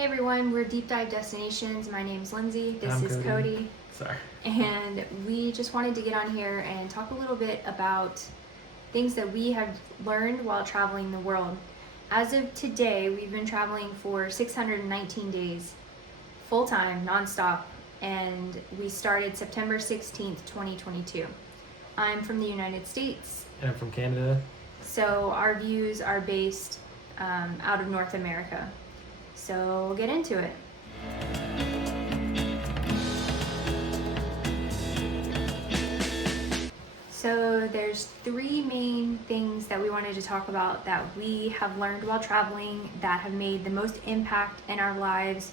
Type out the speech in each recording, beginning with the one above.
Hey everyone, we're Deep Dive Destinations. My name's Lindsay. This I'm is Cody. Sorry. And we just wanted to get on here and talk a little bit about things that we have learned while traveling the world. As of today, we've been traveling for 619 days, full time, nonstop, and we started September 16th, 2022. I'm from the United States. And I'm from Canada. So our views are based out of North America. So we'll get into it. So there's three main things that we wanted to talk about that we have learned while traveling that have made the most impact in our lives,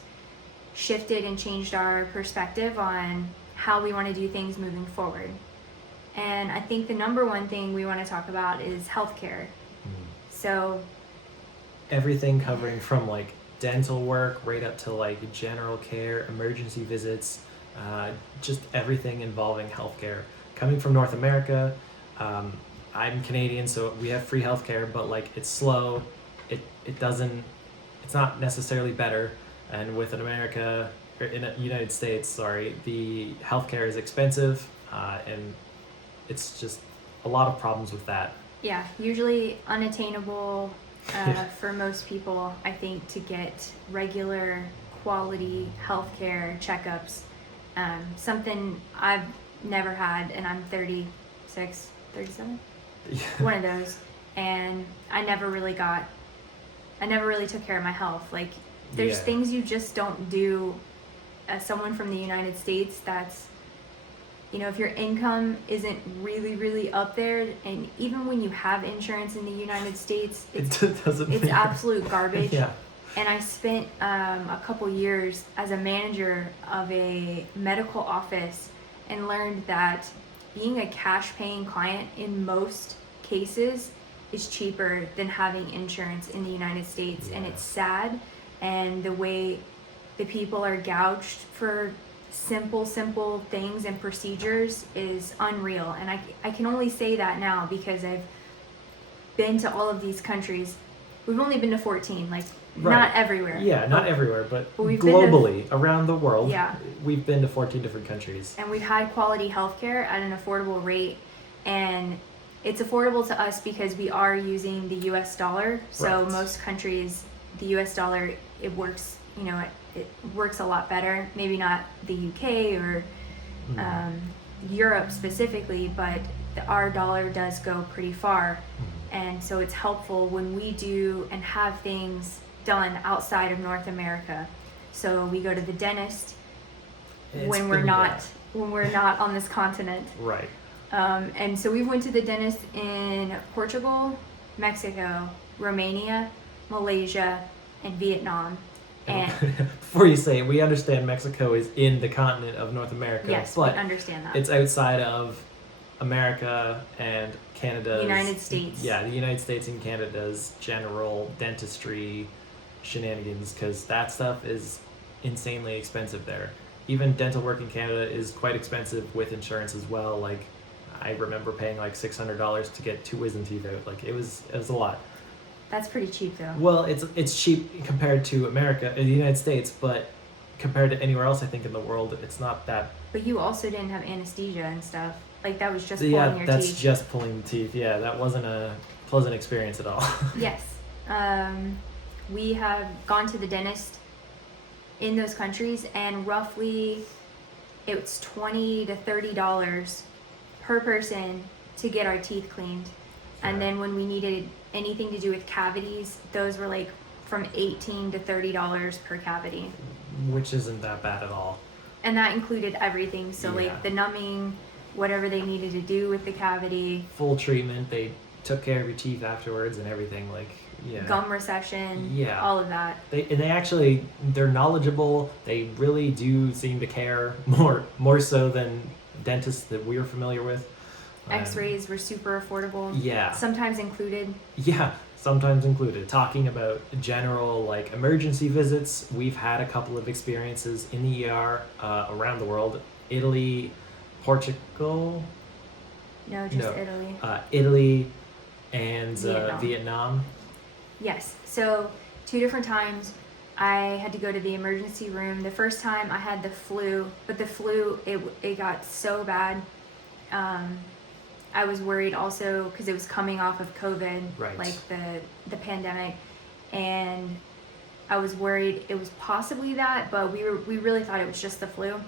shifted and changed our perspective on how we want to do things moving forward. And I think the number one thing we want to talk about is healthcare. So everything covering from like dental work right up to like general care, emergency visits, just everything involving healthcare. Coming from North America, I'm Canadian, so we have free healthcare, but like it's slow. It's not necessarily better. And with America, or in the United States, the healthcare is expensive, and it's just a lot of problems with that. Yeah, usually unattainable for most people, I think, to get regular quality healthcare checkups. Something I've never had, and I'm 36, 37, one of those, and I never really took care of my health. Like, there's things you just don't do as someone from the United States that's, if your income isn't really, really up there, and even when you have insurance in the United States, it's absolute garbage. Yeah. And I spent a couple years as a manager of a medical office and learned that being a cash-paying client in most cases is cheaper than having insurance in the United States. Yeah. And it's sad, and the way the people are gouged for simple things and procedures is unreal. And I can only say that now because I've been to all of these countries. We've only been to 14, like not everywhere. Yeah, not everywhere, but globally, around the world, we've been to 14 different countries. And we've had quality healthcare at an affordable rate, and it's affordable to us because we are using the US dollar. So most countries, the US dollar, it works, it works a lot better. Maybe not the UK or Europe specifically, but our dollar does go pretty far. And so it's helpful when we do and have things done outside of North America. So we go to the dentist when we're not on this continent. Right. And so we went to the dentist in Portugal, Mexico, Romania, Malaysia, and Vietnam. And before you say it, we understand Mexico is in the continent of North America. Yes, but we understand that. It's outside of America and Canada. United States. Yeah, the United States and Canada's general dentistry shenanigans, because that stuff is insanely expensive there. Even dental work in Canada is quite expensive with insurance as well. Like, I remember paying like $600 to get 2 wisdom teeth out. Like, it was a lot. That's pretty cheap, though. Well, it's cheap compared to America, the United States, but compared to anywhere else, I think, in the world, it's not that. But you also didn't have anesthesia and stuff. Like, that was just pulling your teeth. Yeah, that's just pulling the teeth. Yeah, that wasn't a pleasant experience at all. Yes. We have gone to the dentist in those countries, and roughly it's $20 to $30 per person to get our teeth cleaned. And then when we needed anything to do with cavities, those were like from $18 to $30 per cavity. Which isn't that bad at all. And that included everything. So like the numbing, whatever they needed to do with the cavity. Full treatment. They took care of your teeth afterwards and everything. Like, gum recession. All of that. They're knowledgeable. They really do seem to care more so than dentists that we're familiar with. X-rays were super affordable. Yeah. Sometimes included. Yeah, sometimes included. Talking about general like emergency visits, we've had a couple of experiences in the ER around the world. Italy, Portugal. No, Italy. Italy and Vietnam. Yes. So 2 different times I had to go to the emergency room. The first time I had the flu, but the flu, it got so bad. I was worried also because it was coming off of COVID, Right. like the pandemic, and I was worried it was possibly that, but we really thought it was just the flu.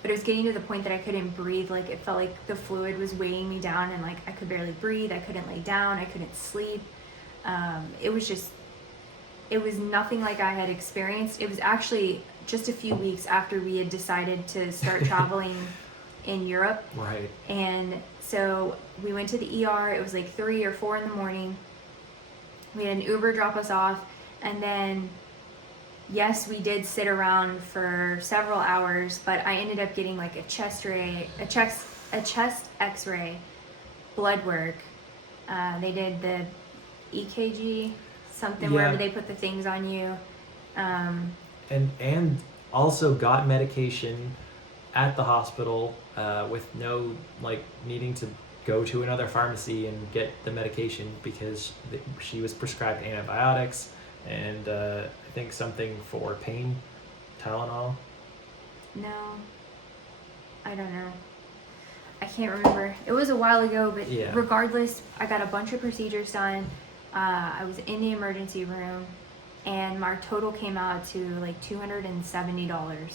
But it was getting to the point that I couldn't breathe. Like it felt like the fluid was weighing me down, and like I could barely breathe. I couldn't lay down. I couldn't sleep. It was nothing like I had experienced. It was actually just a few weeks after we had decided to start traveling in Europe. Right. And so we went to the ER. It was like 3 or 4 in the morning. We had an Uber drop us off, and then yes, we did sit around for several hours, but I ended up getting like a chest X-ray, blood work. They did the EKG, something wherever they put the things on you. And also got medication at the hospital with no like needing to go to another pharmacy and get the medication because she was prescribed antibiotics and I think something for pain, Tylenol. No, I don't know. I can't remember. It was a while ago, but regardless, I got a bunch of procedures done. I was in the emergency room, and my total came out to like $270.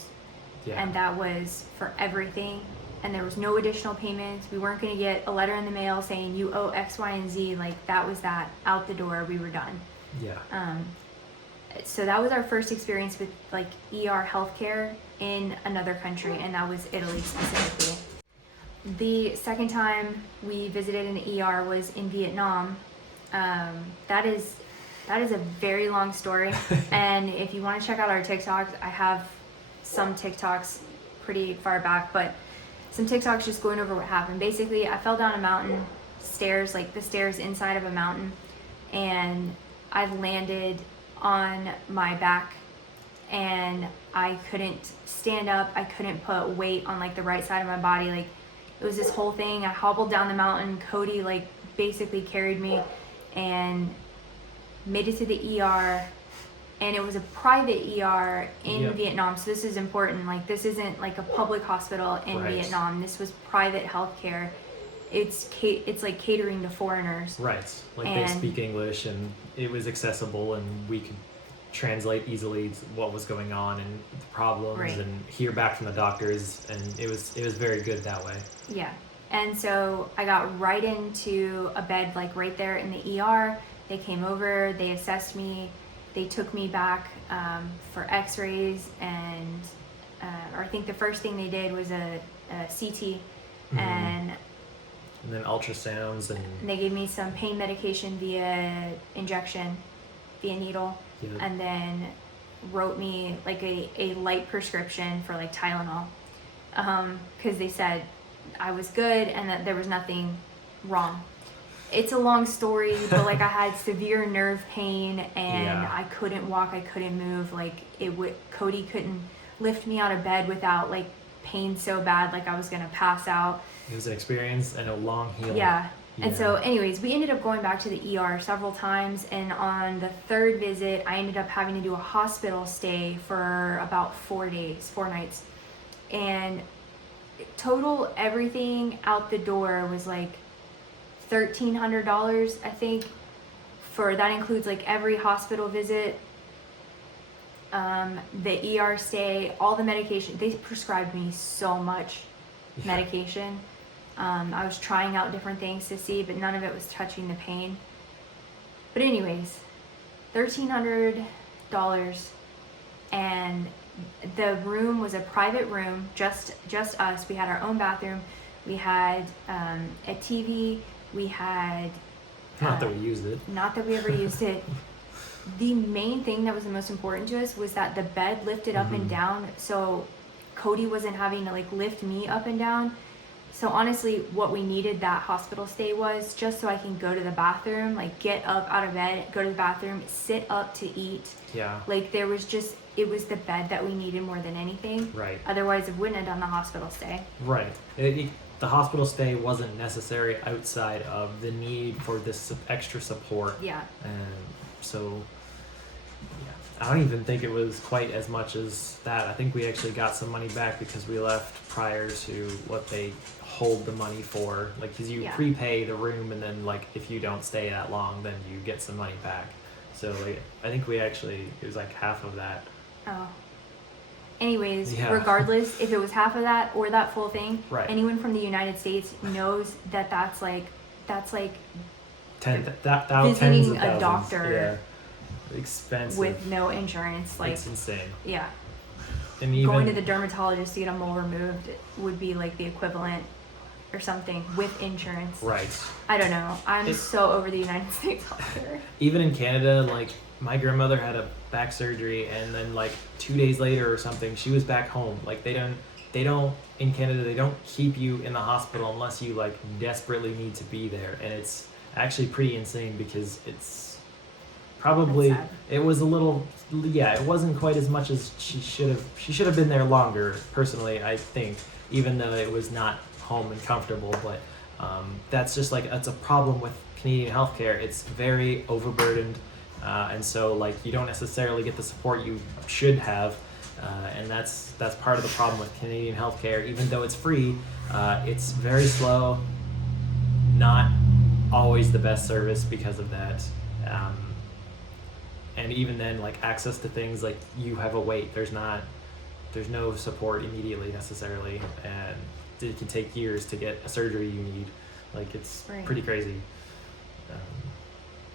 Yeah. And that was for everything. And there was no additional payments. We weren't going to get a letter in the mail saying you owe X, Y, and Z. Like that was that. Out the door, we were done. Yeah. So that was our first experience with like ER healthcare in another country, and that was Italy specifically. The second time we visited an ER was in Vietnam. That is a very long story, and if you want to check out our TikToks, I have some TikToks pretty far back, but some TikToks just going over what happened. Basically, I fell down a mountain stairs, like the stairs inside of a mountain, and I landed on my back, and I couldn't stand up. I couldn't put weight on like the right side of my body. Like it was this whole thing. I hobbled down the mountain. Cody like basically carried me and made it to the ER, and it was a private ER in Vietnam. So this is important. Like this isn't like a public hospital in Vietnam. This was private healthcare. It's like catering to foreigners. Right. Like they speak English, and it was accessible, and we could translate easily what was going on and the problems and hear back from the doctors, and it was very good that way. Yeah. And so I got right into a bed like right there in the ER. They came over, they assessed me, they took me back for x-rays, and or I think the first thing they did was a CT, and then ultrasounds, and they gave me some pain medication via injection, via needle, and then wrote me like a light prescription for like Tylenol, because they said I was good and that there was nothing wrong. It's a long story, but like I had severe nerve pain, and I couldn't walk, I couldn't move. Like Cody couldn't lift me out of bed without like pain so bad, like I was gonna pass out. It was an experience and a long healing. Yeah. And so anyways, we ended up going back to the ER several times, and on the third visit, I ended up having to do a hospital stay for about 4 nights. And total everything out the door was like $1,300, I think. That includes like every hospital visit, the ER stay, all the medication. They prescribed me so much medication. I was trying out different things to see, but none of it was touching the pain. But anyways, $1,300, and the room was a private room, just us. We had our own bathroom. We had a TV. We had not that we used it. Not that we ever used it. The main thing that was the most important to us was that the bed lifted up and down, so Cody wasn't having to like lift me up and down. So honestly, what we needed that hospital stay was just so I can go to the bathroom, like get up out of bed, go to the bathroom, sit up to eat. Yeah. Like it was the bed that we needed more than anything. Right. Otherwise, it wouldn't have done the hospital stay. Right. The hospital stay wasn't necessary outside of the need for this extra support. Yeah. And so, I don't even think it was quite as much as that. I think we actually got some money back because we left prior to what they hold the money for. Like, because you Yeah. prepay the room, and then like if you don't stay that long, then you get some money back. So like I think we actually, it was like half of that. Oh. Anyways, Yeah. regardless if it was half of that or that full thing, Right. anyone from the United States knows that that's like Tens visiting of a thousands. doctor Yeah. Expensive. with no insurance. Like, it's insane. yeah, And even going to the dermatologist to get a mole removed would be like the equivalent or something with insurance. right. I don't know. I'm It's- so over the United States healthcare. Even in Canada, like my grandmother had a back surgery, and then like 2 days later or something, she was back home. Like they don't in Canada, they don't keep you in the hospital unless you like desperately need to be there, and it's actually pretty insane because it's probably That's sad. it was a little, yeah, it wasn't quite as much as she should have been there longer, personally, I think, even though it was not home and comfortable. But that's just like, that's a problem with Canadian healthcare. It's very overburdened, and so like you don't necessarily get the support you should have, and that's part of the problem with Canadian healthcare. Even though it's free, it's very slow, not always the best service because of that. And even then, like access to things, like you have a wait. There's no support immediately necessarily, and it can take years to get a surgery you need. Like it's Right. pretty crazy.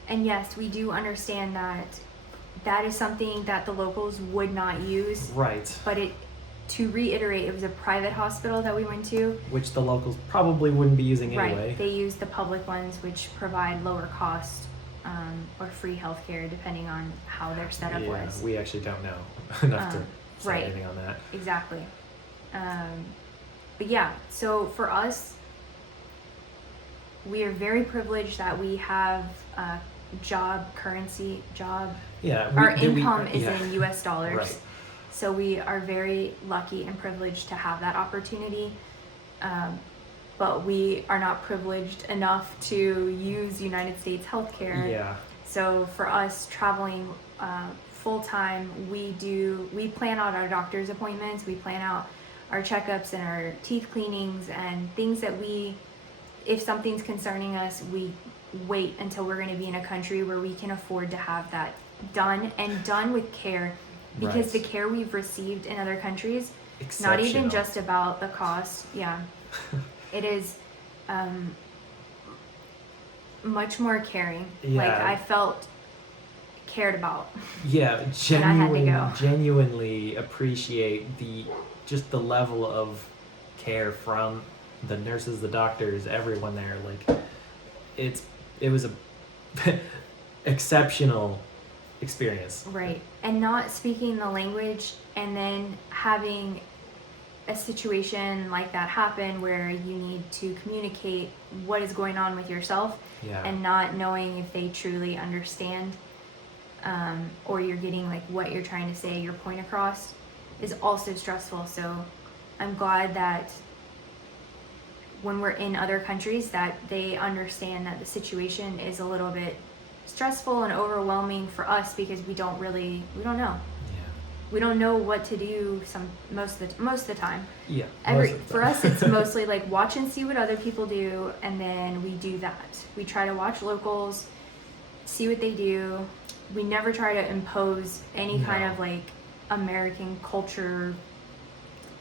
And yes, we do understand that that is something that the locals would not use. Right. But to reiterate, it was a private hospital that we went to. Which the locals probably wouldn't be using anyway. Right. They use the public ones, which provide lower cost or free healthcare depending on how their setup Yeah, was. we actually don't know enough to say right. anything on that. Exactly. But yeah, so for us, we are very privileged that we have currency. Yeah. Our income is yeah. in US dollars. Right. So we are very lucky and privileged to have that opportunity. But we are not privileged enough to use United States healthcare. Yeah. So for us traveling full time, we plan out our doctor's appointments, we plan out our checkups and our teeth cleanings and things that if something's concerning us, we wait until we're going to be in a country where we can afford to have that done, and done with care, because Right. the care we've received in other countries, not even Exceptional. just about the cost, yeah, it is much more caring. Yeah. Like I felt cared about. Yeah, And I had to go. genuinely appreciate the level of care from the nurses, the doctors, everyone there. Like it was a exceptional experience. Right. And not speaking the language, and then having a situation like that happen where you need to communicate what is going on with yourself, Yeah. and not knowing if they truly understand, or you're getting like what you're trying to say, your point across, is also stressful. So I'm glad that when we're in other countries that they understand that the situation is a little bit stressful and overwhelming for us, because we don't know. Yeah. We don't know what to do most of the time. Yeah. For us, it's mostly like watch and see what other people do, and then we do that. We try to watch locals, see what they do. We never try to impose any kind No. of like American culture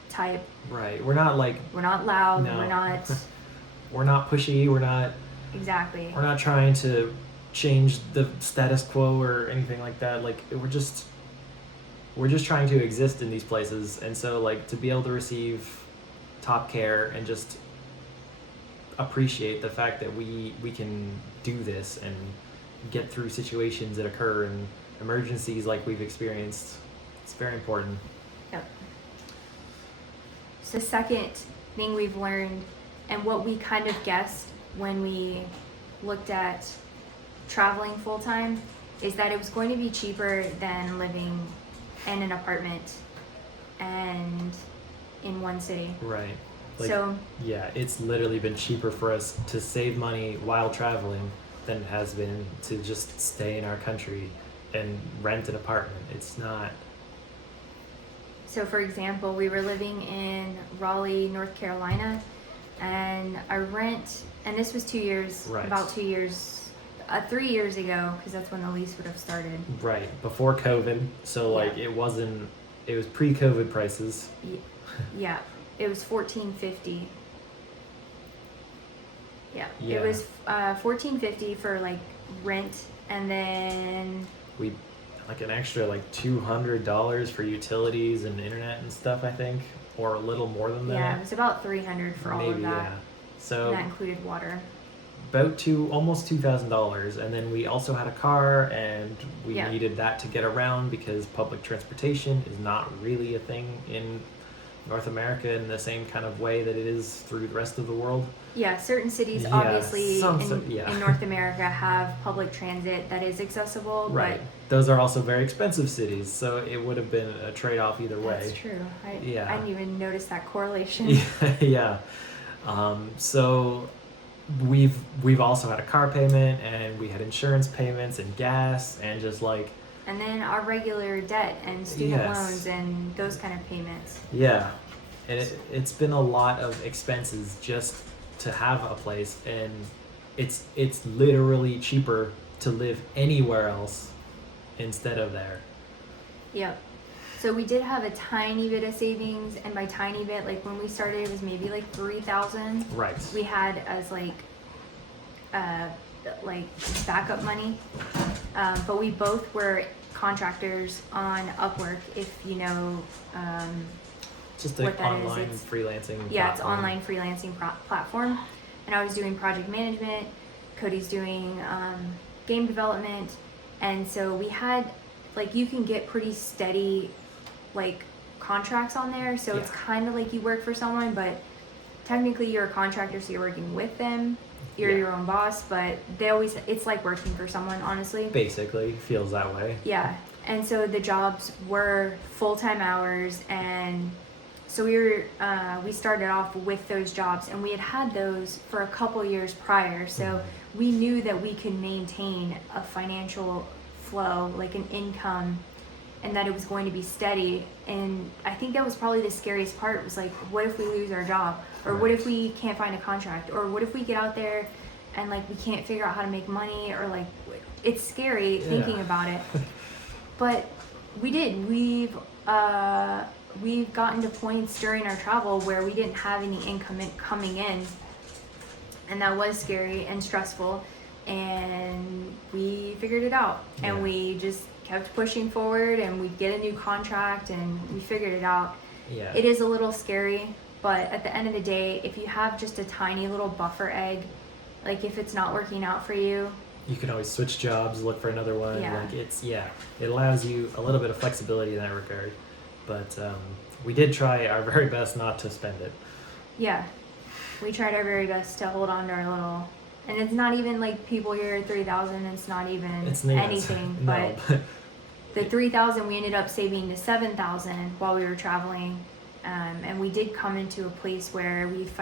type. Right. We're not like, We're not loud. No. We're not pushy. We're not exactly. trying to change the status quo or anything like that. Like we're just trying to exist in these places, and so like to be able to receive top care and just appreciate the fact that we can do this and get through situations that occur and emergencies like we've experienced. It's very important. Yep. So second thing we've learned, and what we kind of guessed when we looked at traveling full time, is that it was going to be cheaper than living in an apartment and in one city. Right. Like, So yeah, it's literally been cheaper for us to save money while traveling than it has been to just stay in our country and rent an apartment. It's not. So, for example, we were living in Raleigh, North Carolina, and our rent, and this was 2 years, Right. about 2 years, 3 years ago, because that's when the lease would have started. Right, before COVID. So, like, Yeah. it wasn't, it was pre-COVID prices. Yeah, it was $14.50. Yeah, Yeah. it was $14.50 for like rent, and then We, like, an extra, like, $200 for utilities and internet and stuff, I think, or a little more than that. yeah, it was about $300 for all of Maybe, that. yeah. And So, that included water. about almost $2,000, and then we also had a car, and we Yeah. needed that to get around because public transportation is not really a thing in North America in the same kind of way that it is through the rest of the world. Yeah, certain cities Yeah, obviously some in, yeah. in North America have public transit that is accessible, Right. Those are also very expensive cities, so it would have been a trade-off either but way. that's true. I Yeah. didn't even notice that correlation. Yeah. So we've also had a car payment, and we had insurance payments and gas and just like And then our regular debt and student Yes. loans and those kind of payments. yeah, and it's been a lot of expenses just to have a place, and it's literally cheaper to live anywhere else instead of there. Yep. So we did have a tiny bit of savings, and by tiny bit, like when we started, it was maybe like 3,000. Right. We had as like backup money, but we both were contractors on Upwork. If you know, Just an what that is, online it's- freelancing. yeah, it's platform. online freelancing platform, and I was doing project management. Cody's doing game development, and so we had like you can get pretty steady like contracts on there. So it's Yeah. kind of like you work for someone, but technically you're a contractor, so you're working with them. You're Yeah. your own boss, but it's like working for someone, honestly. Basically feels that way. Yeah, and so the jobs were full-time hours, and so we started off with those jobs, and we had those for a couple years prior, so we knew that we could maintain a financial flow, like an income, and that it was going to be steady. And I think that was probably the scariest part, was like, what if we lose our job, or what Right. if we can't find a contract, or what if we get out there and like we can't figure out how to make money, or like it's scary thinking Yeah. about it. But we did. We've gotten to points during our travel where we didn't have any income coming in, and that was scary and stressful, and we figured it out. And Yeah. we just kept pushing forward, and we'd get a new contract, and we figured it out. Yeah. It is a little scary, but at the end of the day, if you have just a tiny little buffer egg, like if it's not working out for you, You can always switch jobs, look for another one. Yeah. Like it allows you a little bit of flexibility in that regard. But we did try our very best not to spend it. yeah, we tried our very best to hold on to our little, and it's not even like people hear 3,000, it's not even It's not anything, no, but the 3,000 we ended up saving to 7,000 while we were traveling, and we did come into a place where we didn't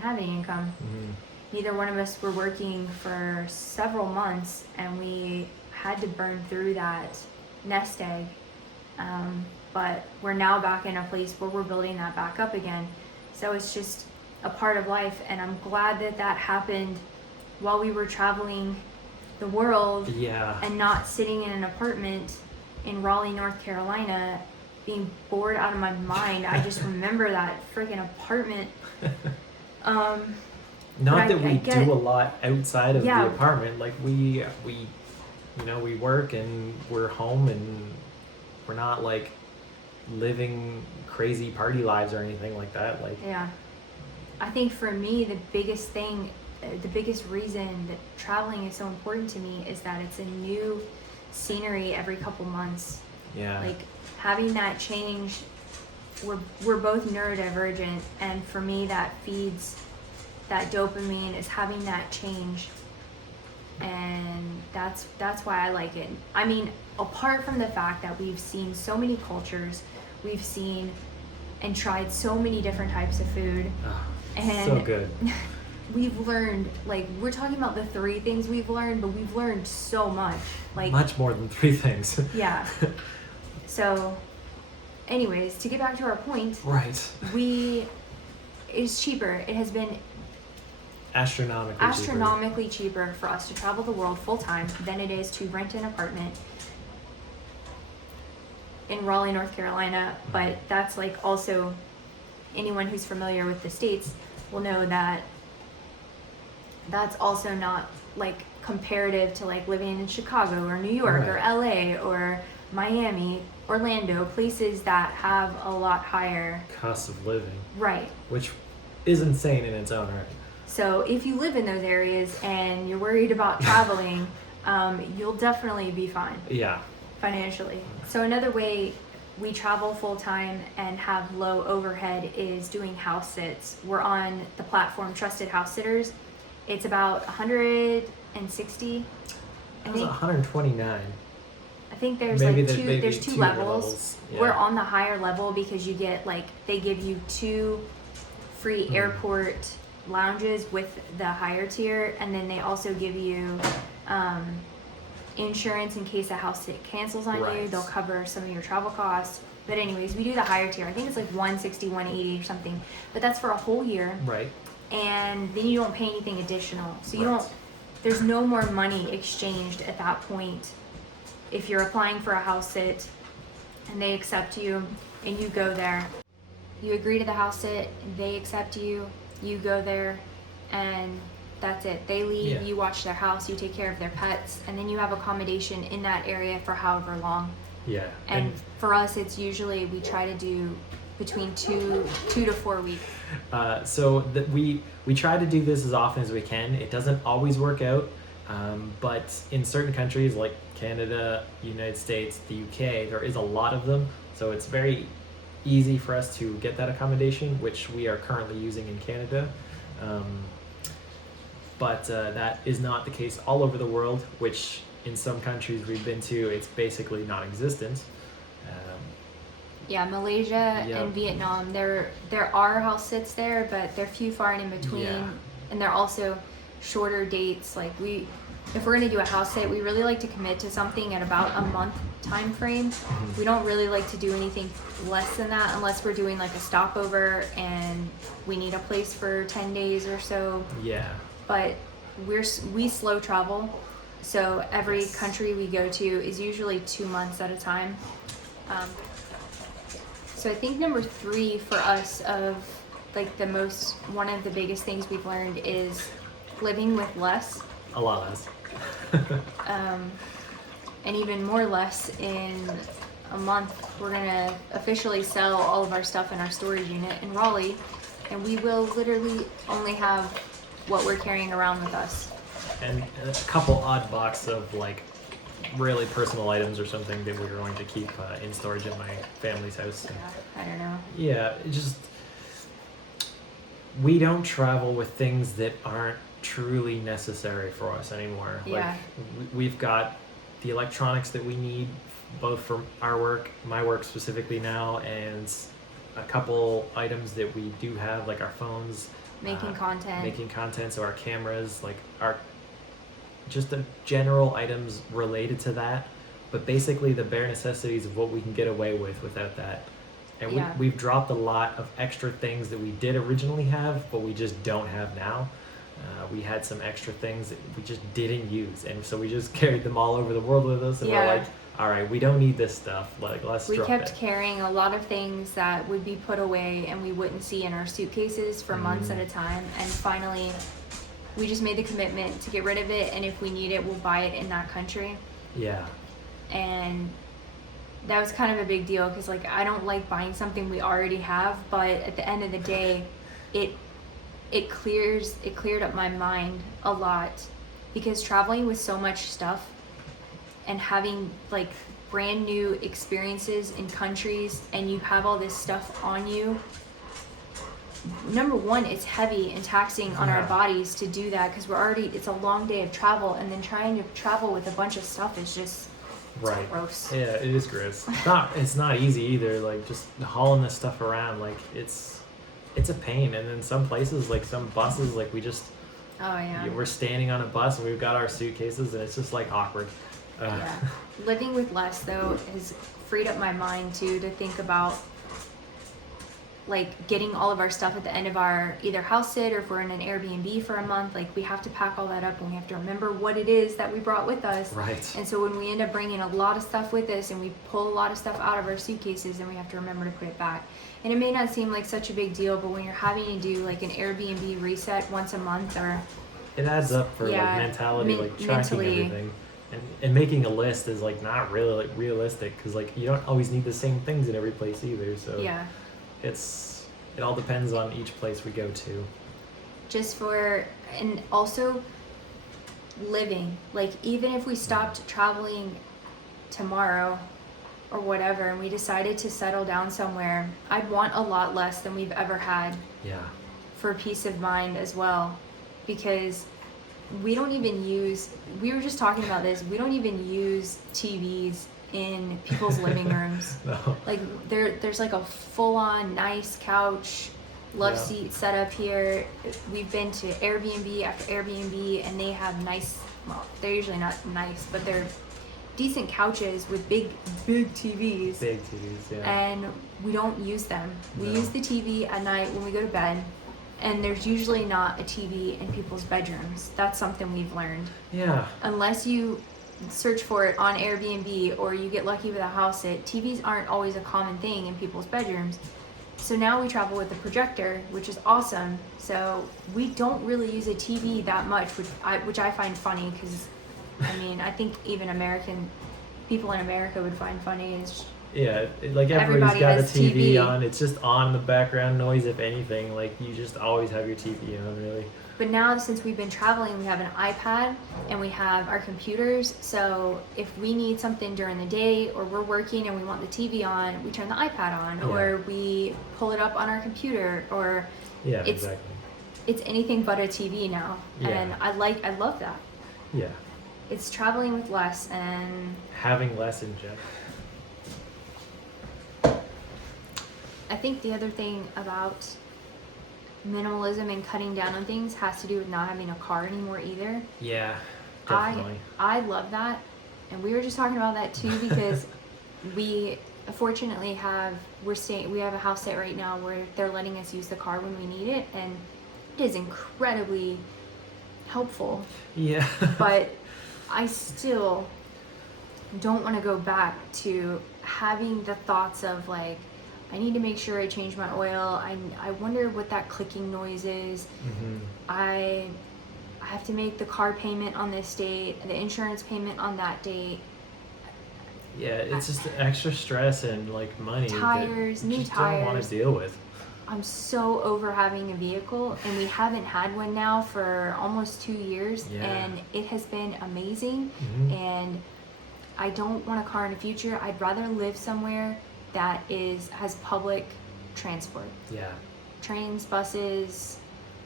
have any income. Mhm. Neither one of us were working for several months, and we had to burn through that nest egg. But we're now back in a place where we're building that back up again. So it's just a part of life, and I'm glad that that happened while we were traveling the world Yeah. and not sitting in an apartment in Raleigh, North Carolina, being bored out of my mind. I just remember that freaking apartment. Not But that I we get- do a lot outside of Yeah. the apartment. Like we we work and we're home, and we're not like living crazy party lives or anything like that. Like Yeah. I think for me, the biggest reason that traveling is so important to me is that it's a new scenery every couple months. yeah. Like having that change, we're both neurodivergent, and for me that feeds that dopamine, is having that change. And that's why I like it. I mean, apart from the fact that we've seen so many cultures, we've seen and tried so many different types of food, Ah, and so good. we've learned, like, we're talking about the 3 things we've learned, but we've learned so much. Like, much more than 3 things. Yeah. So, anyways, to get back to our point, Right. It's cheaper. It has been astronomically cheaper for us to travel the world full time than it is to rent an apartment in Raleigh, North Carolina. But that's like also, anyone who's familiar with the States will know that that's also not like comparative to like living in Chicago or New York or LA or Miami, Orlando, places that have a lot higher cost of living. Right. Which is insane in its own right. So if you live in those areas and you're worried about traveling, you'll definitely be fine. Yeah. Financially. So another way we travel full time and have low overhead is doing house sits. We're on the platform Trusted House Sitters. It's about 160. I think 129. I think there's maybe there's two levels. Yeah. We're on the higher level because you get like, they give you 2 free airport lounges with the higher tier, and then they also give you insurance in case a house sit cancels on you. They'll cover some of your travel costs. But anyways, we do the higher tier. I think it's like 160, 180 or something. But that's for a whole year. Right. And then you don't pay anything additional. So you don't, there's no more money exchanged at that point. If you're applying for a house sit and they accept you and you go there, you agree to the house sit, they accept you, you go there, and that's it. They leave, you watch their house, you take care of their pets, and then you have accommodation in that area for however long. Yeah. And for us, it's usually, we try to do between 2 to 4 weeks. We try to do this as often as we can. It doesn't always work out, but in certain countries like Canada, United States, the UK, there is a lot of them. So it's very easy for us to get that accommodation, which we are currently using in Canada. But that is not the case all over the world, which in some countries we've been to, it's basically non-existent. Malaysia and Vietnam, there are house sits there, but they're few far and in between, and they're also shorter dates. Like if we're gonna do a house sit, we really like to commit to something at about a month time frame. We don't really like to do anything less than that unless we're doing like a stopover and we need a place for 10 days or so. Yeah. But we slow travel, so every country we go to is usually 2 months at a time. So I think number 3 for us of like one of the biggest things we've learned is living with less. A lot less. And even more less in a month. We're gonna officially sell all of our stuff in our storage unit in Raleigh, and we will literally only have what we're carrying around with us. And a couple odd boxes of like really personal items or something that we're going to keep in storage at my family's house. I don't know. Yeah, we don't travel with things that aren't truly necessary for us anymore. Like we've got the electronics that we need, both for our work, my work specifically now, and a couple items that we do have, like our phones. Making content, so our cameras, like our just the general items related to that, but basically the bare necessities of what we can get away with without that. And we've dropped a lot of extra things that we did originally have, but we just don't have now. We had some extra things that we just didn't use, and so we just carried them all over the world with us, and we're like, all right, we don't need this stuff, like let's drop it. We kept carrying a lot of things that would be put away and we wouldn't see in our suitcases for months at a time, and finally we just made the commitment to get rid of it, and if we need it, we'll buy it in that country. And that was kind of a big deal, because like I don't like buying something we already have, but at the end of the day, it cleared up my mind a lot, because traveling with so much stuff and having like brand new experiences in countries, and you have all this stuff on you, number one, it's heavy and taxing on our bodies to do that, because it's a long day of travel, and then trying to travel with a bunch of stuff is just gross. Yeah, it is gross. It's not easy either, like just hauling this stuff around, like it's a pain. And then some places, like some buses, like we just Oh yeah. We're standing on a bus and we've got our suitcases and it's just like awkward. Yeah. Living with less though has freed up my mind too to think about like getting all of our stuff at the end of our either house sit, or if we're in an Airbnb for a month, like we have to pack all that up and we have to remember what it is that we brought with us. Right. And so when we end up bringing a lot of stuff with us and we pull a lot of stuff out of our suitcases, and we have to remember to put it back. And it may not seem like such a big deal, but when you're having to do like an Airbnb reset once a month, or It adds up for like mentality, like tracking everything. And making a list is like not really like realistic, because like you don't always need the same things in every place either. So yeah, it all depends on each place we go to. just for, and also living, like even if we stopped traveling tomorrow or whatever and we decided to settle down somewhere, I'd want a lot less than we've ever had Yeah. for peace of mind as well, because we don't even use, we were just talking about this, we don't even use TVs in people's living rooms. No. Like there's like a full-on nice couch, love seat set up here. We've been to Airbnb after Airbnb and they have nice, well, they're usually not nice, but they're decent couches with big TVs. Big TVs, yeah. And we don't use them. We No. use the TV at night when we go to bed, and there's usually not a TV in people's bedrooms. That's something we've learned. Yeah. Unless you search for it on Airbnb or you get lucky with a house sit, TVs aren't always a common thing in people's bedrooms. So now we travel with a projector, which is awesome. So we don't really use a TV that much, which I find funny, because I mean, I think even people in America would find funny. Is Yeah, like everybody's Everybody got a has TV TV. on. It's just on the background noise, if anything. Like you just always have your TV on, really. But now, since we've been traveling, we have an iPad and we have our computers. So if we need something during the day, or we're working and we want the TV on, we turn the iPad on, Yeah. or we pull it up on our computer, or Yeah, It's- exactly. it's anything but a TV now. Yeah. And I love that. Yeah, It's traveling with less, and having less in general. I think the other thing about minimalism and cutting down on things has to do with not having a car anymore either. Yeah, definitely. I love that, and we were just talking about that too, because we fortunately we have a house sit right now where they're letting us use the car when we need it, and it is incredibly helpful. Yeah. But I still don't want to go back to having the thoughts of like, I need to make sure I change my oil. I wonder what that clicking noise is. Mm-hmm. I have to make the car payment on this date, the insurance payment on that date. Yeah, it's just extra stress and like money Tires, that you new just don't want tires. to deal with. I'm so over having a vehicle, and we haven't had one now for almost 2 years, Yeah. and it has been amazing. Mhm. And I don't want a car in the future. I'd rather live somewhere that has public transport. Yeah, Trains, buses,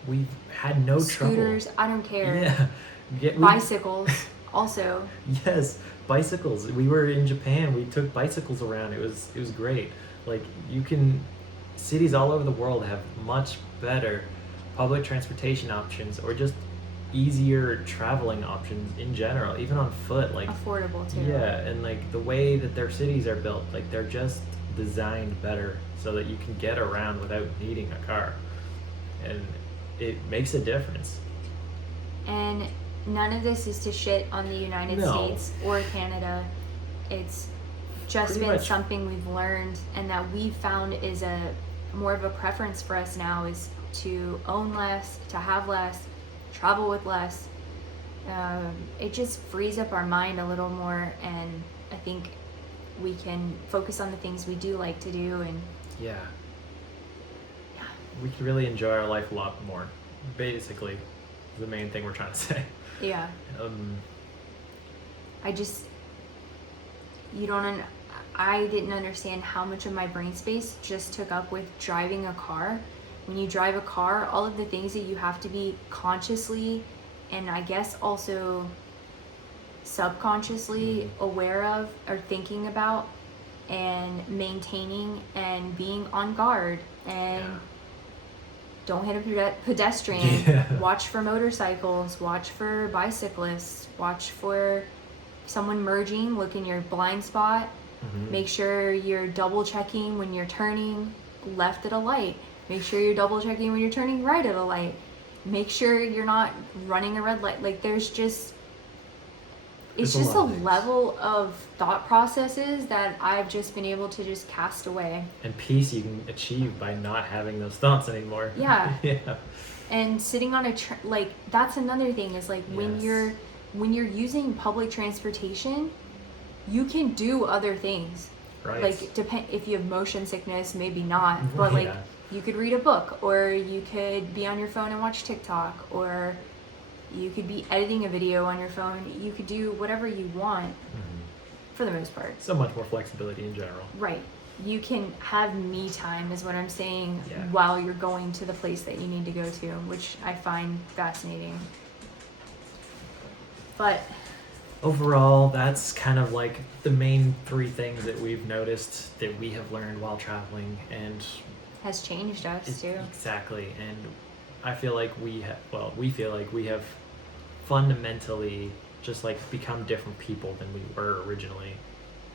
we've had no scooters, I don't care. trouble. Yeah, Bicycles also. Yes, bicycles. We were in Japan. We took bicycles around. It was great. Like cities all over the world have much better public transportation options, or just easier traveling options in general, even on foot. Like Affordable too. yeah, and like the way that their cities are built, like they're just designed better so that you can get around without needing a car, and it makes a difference. And none of this is to shit on the United No. States or Canada. It's just Pretty been much. something we've learned, and that we found is a more of a preference for us now, is to own less, to have less, travel with less. It just frees up our mind a little more, and I think we can focus on the things we do like to do. And Yeah, yeah, we can really enjoy our life a lot more. Basically, the main thing we're trying to say. yeah. I just, I didn't understand how much of my brain space just took up with driving a car. When you drive a car, all of the things that you have to be consciously, and I guess also subconsciously aware of, or thinking about, and maintaining, and being on guard. And don't hit a pedestrian. Yeah. Watch for motorcycles, watch for bicyclists, watch for someone merging, look in your blind spot. Make sure you're double checking when you're turning left at a light. Make sure you're double checking when you're turning right at a light. Make sure you're not running a red light. Like it's just a level of thought processes that I've just been able to just cast away. And peace you can achieve by not having those thoughts anymore. Yeah. Yeah. And sitting on like that's another thing is like when Yes. you're using public transportation, you can do other things. Right. Like if you have motion sickness, maybe not, but like Yeah. you could read a book, or you could be on your phone and watch TikTok, or you could be editing a video on your phone. You could do whatever you want for the most part. So much more flexibility in general. Right. You can have me time is what I'm saying Yeah. while you're going to the place that you need to go to, which I find fascinating. But overall, that's kind of like the main three things that we've noticed that we have learned while traveling, and has changed us too. Exactly. And I feel like we feel like we have fundamentally just like become different people than we were originally,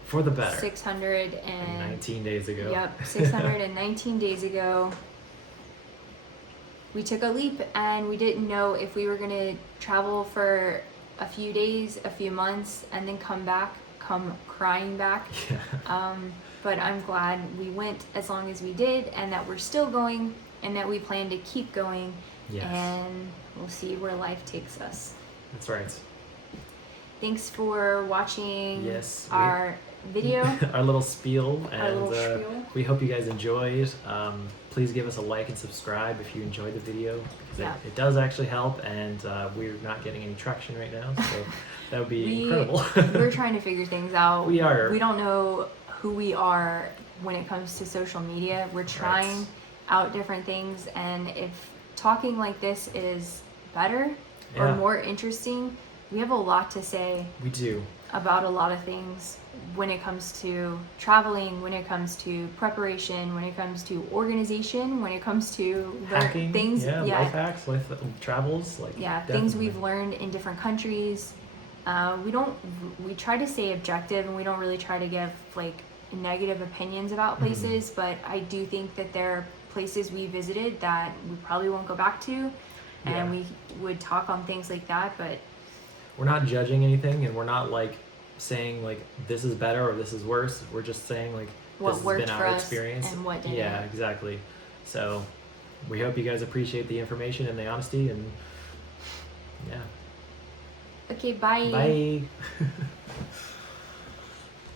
for the better. 619 days ago. Yep, 619 days ago. We took a leap, and we didn't know if we were going to travel for a few days, a few months, and then come crying back. Yeah. But I'm glad we went as long as we did, and that we're still going, and that we plan to keep going. Yes. And we'll see where life takes us. That's right. Thanks for watching Yes, our video. Our little spiel, and Our little spiel. we hope you guys enjoyed. Please give us a like and subscribe if you enjoyed the video, because Yeah. it does actually help, and we're not getting any traction right now, so that would be incredible. We're trying to figure things out. We are. We don't know who we are when it comes to social media. We're trying out different things, and if talking like this is better or Yeah. more interesting, we have a lot to say We do. about a lot of things when it comes to traveling, when it comes to preparation, when it comes to organization, when it comes to Hacking, things. life hacks, life travels, like Things we've learned in different countries. We try to stay objective, and we don't really try to give like negative opinions about places, but I do think that there are places we visited that we probably won't go back to, and we would talk on things like that, but we're not judging anything, and we're not like saying like this is better or this is worse. We're just saying like what this has worked been for our us experience, and what didn't. Yeah, exactly. So we hope you guys appreciate the information and the honesty, and yeah. Okay, bye. Bye.